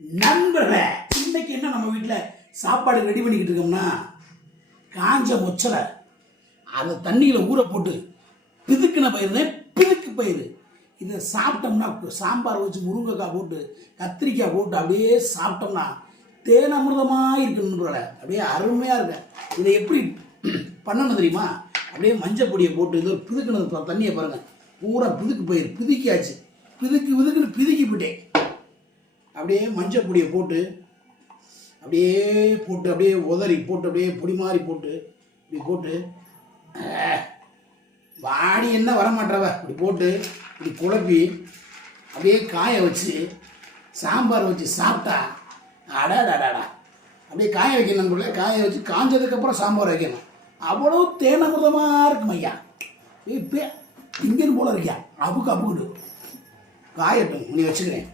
நண்பர்களே, இன்னைக்கு என்ன நம்ம வீட்டில் சாப்பாடு ரெடி பண்ணிக்கிட்டு இருக்கோம்னா, காஞ்ச மொச்சரை அதை தண்ணியில் ஊற போட்டு பிதுக்கின பயிர், பிதுக்கு பயிர். இதை சாப்பிட்டோம்னா சாம்பார் வச்சு முருங்கைக்காய் போட்டு கத்திரிக்காய் போட்டு அப்படியே சாப்பிட்டோம்னா தேனமிர்தமாக இருக்கு நண்பர்களே, அப்படியே அருமையாக இருக்கு. இதை எப்படி பண்ணணும் தெரியுமா? அப்படியே மஞ்சள் பொடியை போட்டு இது பிதுக்கினது தண்ணியை பாருங்கள், பூரா பிதுக்கு பயிர் பிதுக்கியாச்சு, பிதுக்குன்னு பிதுக்கி போட்டேன். அப்படியே மஞ்சள் பொடியை போட்டு அப்படியே உதறி போட்டு அப்படியே பொடி மாதிரி போட்டு இப்படி போட்டு வாடி என்ன வரமாட்டவ இப்படி போட்டு இப்படி குழப்பி அப்படியே காய வச்சு சாம்பார் வச்சு சாப்பிட்டா அடாடாடாடா. அப்படியே காய வைக்கணும் போல, காய வச்சு காஞ்சதுக்கப்புறம் சாம்பார் வைக்கணும். அவ்வளோ தேனமிர்தமாக இருக்கும் ஐயா. இப்போ இங்கேன்னு போல இருக்கியா, அப்புக்கு காயட்டும், நீ வச்சுக்கிறேன்.